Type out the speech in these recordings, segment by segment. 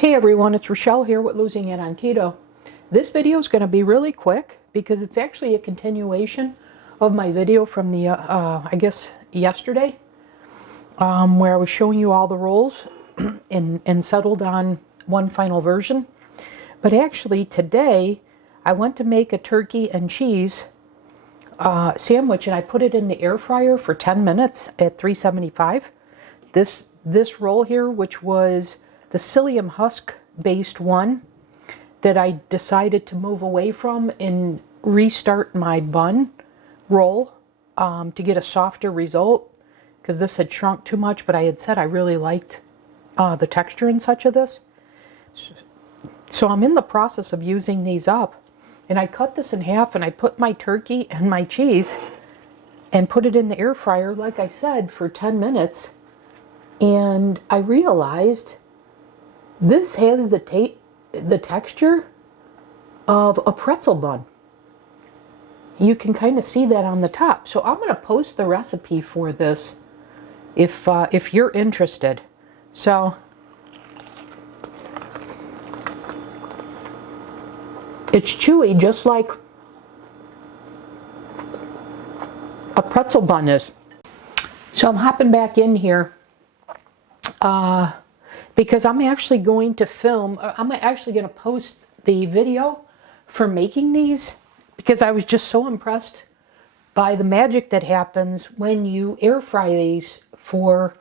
Hey everyone, it's Rochelle here with Losing It on Keto. This video is going to be really quick because it's actually a continuation of my video from the, I guess, yesterday, where I was showing you all the rolls and settled on one final version. But actually today, I went to make a turkey and cheese sandwich, and I put it in the air fryer for 10 minutes at 375. This roll here, which was the Psyllium Husk based one that I decided to move away from and restart my bun roll to get a softer result, because this had shrunk too much, but I had said I really liked the texture and such of this. So I'm in the process of using these up, and I cut this in half and I put my turkey and my cheese and put it in the air fryer, like I said, for 10 minutes. And I realized this has the texture of a pretzel bun. You can kind of see that on the top. So I'm going to post the recipe for this if you're interested. So it's chewy, just like a pretzel bun is. So I'm hopping back in here because I'm actually going to I'm actually going to post the video for making these, because I was just so impressed by the magic that happens when you air fry these for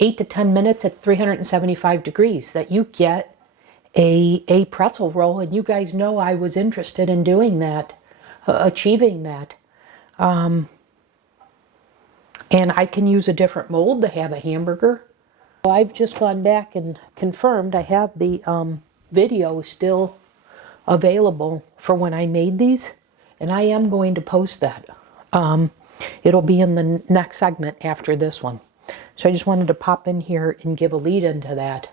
8 to 10 minutes at 375 degrees, that you get a pretzel roll. And you guys know I was interested in doing that, achieving that. And I can use a different mold to have a hamburger. I've just gone back and confirmed I have the video still available for when I made these, and I am going to post that. It'll be in the next segment after this one. So I just wanted to pop in here and give a lead into that.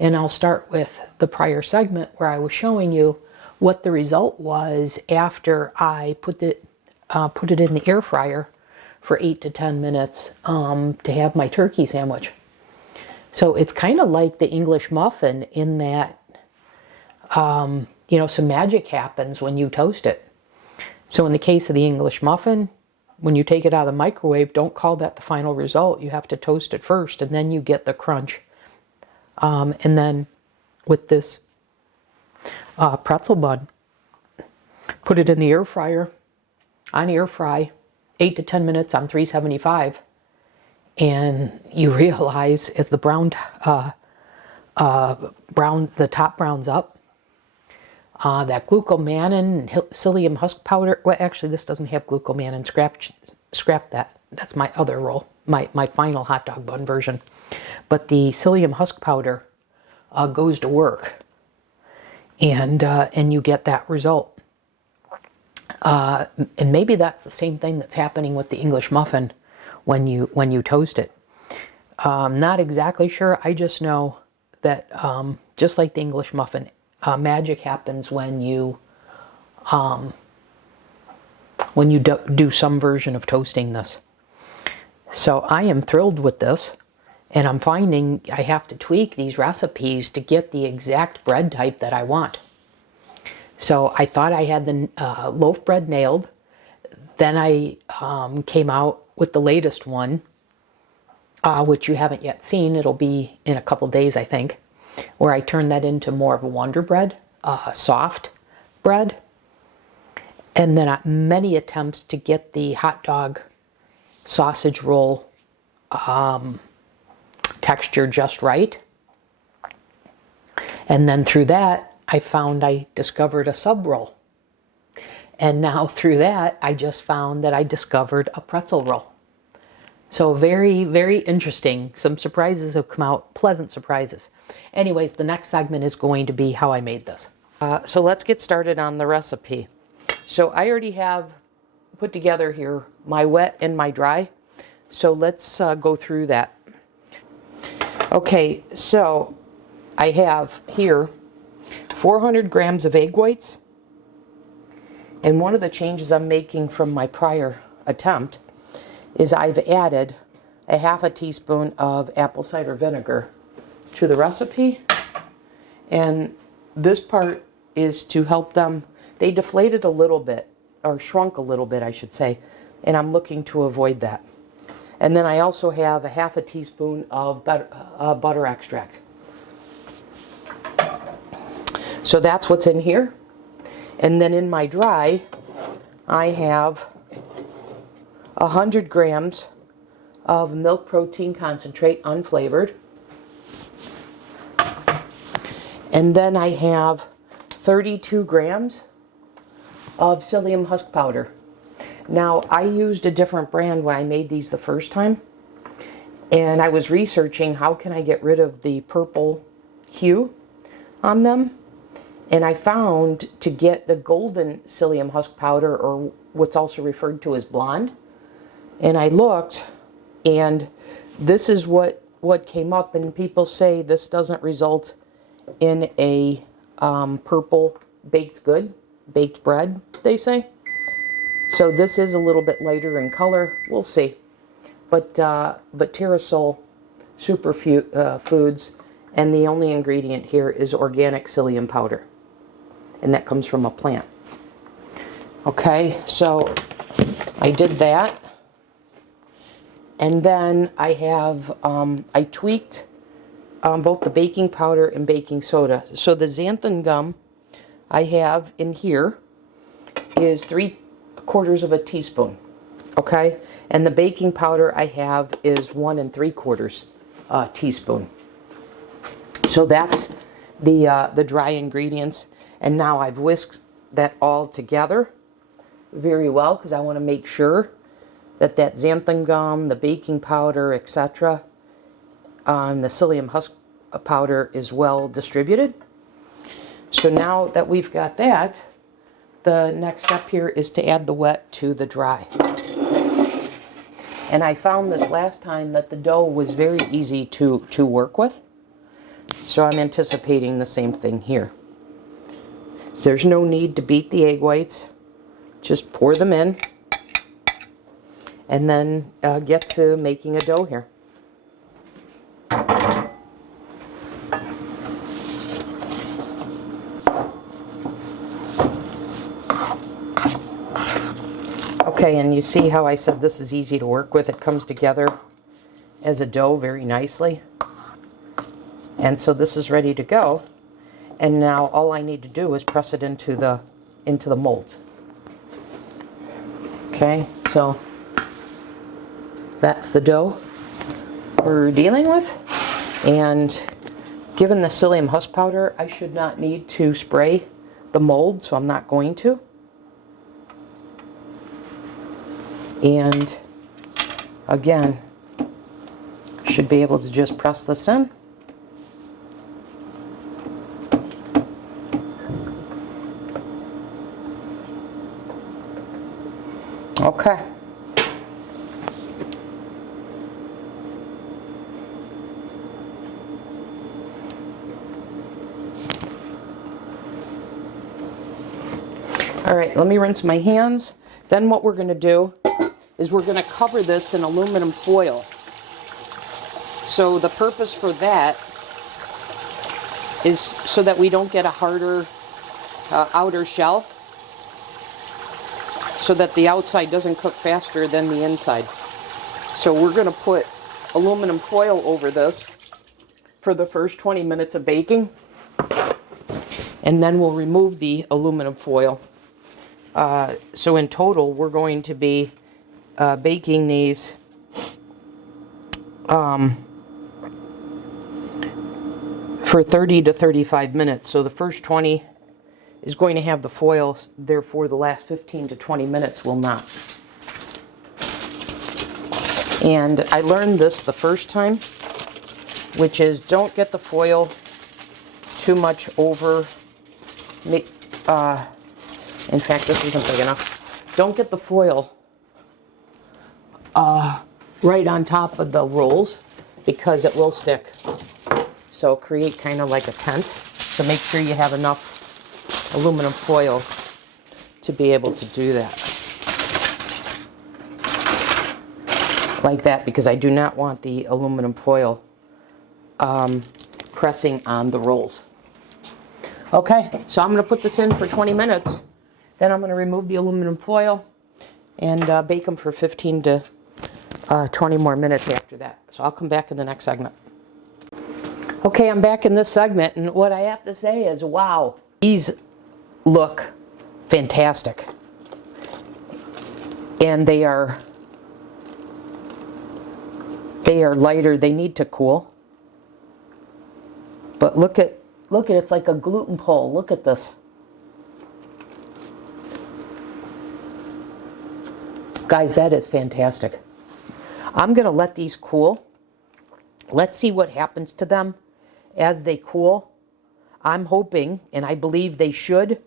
And I'll start with the prior segment where I was showing you what the result was after I put it in the air fryer for 8 to 10 minutes to have my turkey sandwich. So it's kind of like the English muffin in that, some magic happens when you toast it. So in the case of the English muffin, when you take it out of the microwave, don't call that the final result. You have to toast it first, and then you get the crunch. And then with this pretzel bun, put it in the air fryer, on air fry, 8 to 10 minutes on 375. And you realize as the the top browns up, that glucomannan and Psyllium Husk Powder. Well, actually, this doesn't have glucomannan. Scrap that. That's my other roll, my final hot dog bun version. But the Psyllium Husk Powder goes to work, and you get that result. And maybe that's the same thing that's happening with the English muffin when you toast it. Not exactly sure. I just know that just like the English muffin, magic happens when you do some version of toasting this. So I am thrilled with this, and I'm finding I have to tweak these recipes to get the exact bread type that I want. So I thought I had the loaf bread nailed. Then I came out with the latest one, which you haven't yet seen. It'll be in a couple days, I think, where I turn that into more of a Wonder Bread, soft bread. And then many attempts to get the hot dog sausage roll texture just right. And then through that, I discovered a sub roll. And now through that, I just found that I discovered a pretzel roll. So very, very interesting. Some surprises have come out, pleasant surprises. Anyways, the next segment is going to be how I made this. So let's get started on the recipe. So I already have put together here my wet and my dry. So let's go through that. Okay, so I have here 400 grams of egg whites. And one of the changes I'm making from my prior attempt is I've added a half a teaspoon of apple cider vinegar to the recipe. And this part is to help them. They deflated a little bit, or shrunk a little bit, I should say, and I'm looking to avoid that. And then I also have a half a teaspoon of butter extract. So that's what's in here. And then in my dry, I have 100 grams of milk protein concentrate, unflavored. And then I have 32 grams of Psyllium Husk Powder. Now, I used a different brand when I made these the first time. And I was researching how can I get rid of the purple hue on them. And I found to get the golden Psyllium Husk Powder, or what's also referred to as blonde. And I looked, and this is what came up. And people say this doesn't result in a purple baked good, baked bread, they say. So this is a little bit lighter in color. We'll see. But TerraSoul Superfoods, and the only ingredient here is organic psyllium powder. And that comes from a plant. Okay, so I did that. And then I have, I tweaked both the baking powder and baking soda. So the Xanthan Gum I have in here is 3/4 of a teaspoon. Okay, and the baking powder I have is 1 3/4 teaspoon. So that's the dry ingredients. And now I've whisked that all together very well because I want to make sure that Xanthan Gum, the baking powder, etc., and the Psyllium Husk Powder is well distributed. So now that we've got that, the next step here is to add the wet to the dry. And I found this last time that the dough was very easy to work with. So I'm anticipating the same thing here. So there's no need to beat the egg whites. Just pour them in. And then get to making a dough here. Okay, and you see how I said this is easy to work with. It comes together as a dough very nicely. And so this is ready to go. And now all I need to do is press it into the mold. Okay, so that's the dough we're dealing with. And given the Psyllium Husk Powder, I should not need to spray the mold, so I'm not going to. And again, should be able to just press this in. Okay. All right, let me rinse my hands. Then what we're going to do is we're going to cover this in aluminum foil. So the purpose for that is so that we don't get a harder outer shell, so that the outside doesn't cook faster than the inside. So we're going to put aluminum foil over this for the first 20 minutes of baking, and then we'll remove the aluminum foil. So in total, we're going to be baking these for 30 to 35 minutes. So the first 20 is going to have the foil, therefore the last 15 to 20 minutes will not. And I learned this the first time, which is don't get the foil too much over, in fact this isn't big enough, don't get the foil right on top of the rolls because it will stick. So create kind of like a tent. So make sure you have enough aluminum foil to be able to do that. Like that, because I do not want the aluminum foil pressing on the rolls. Okay, so I'm going to put this in for 20 minutes. Then I'm going to remove the aluminum foil and bake them for 15 to 20 more minutes after that. So I'll come back in the next segment. Okay, I'm back in this segment, and what I have to say is, wow, these look fantastic. And they are lighter. They need to cool. But look at it's like a gluten pull. Look at this. Guys, that is fantastic. I'm going to let these cool. Let's see what happens to them as they cool. I'm hoping, and I believe they should,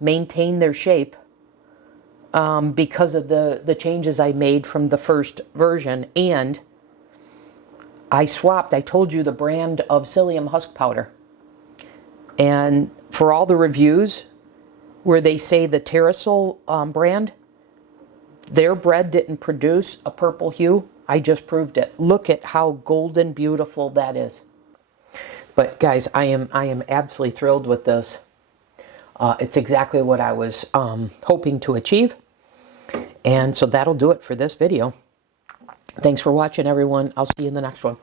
maintain their shape because of the changes I made from the first version. And I swapped, I told you, the brand of Psyllium Husk Powder. And for all the reviews where they say the TerraSoul brand, their bread didn't produce a purple hue. I just proved it. Look at how golden beautiful that is. But guys, I am absolutely thrilled with this. It's exactly what I was hoping to achieve. And so that'll do it for this video. Thanks for watching, everyone. I'll see you in the next one.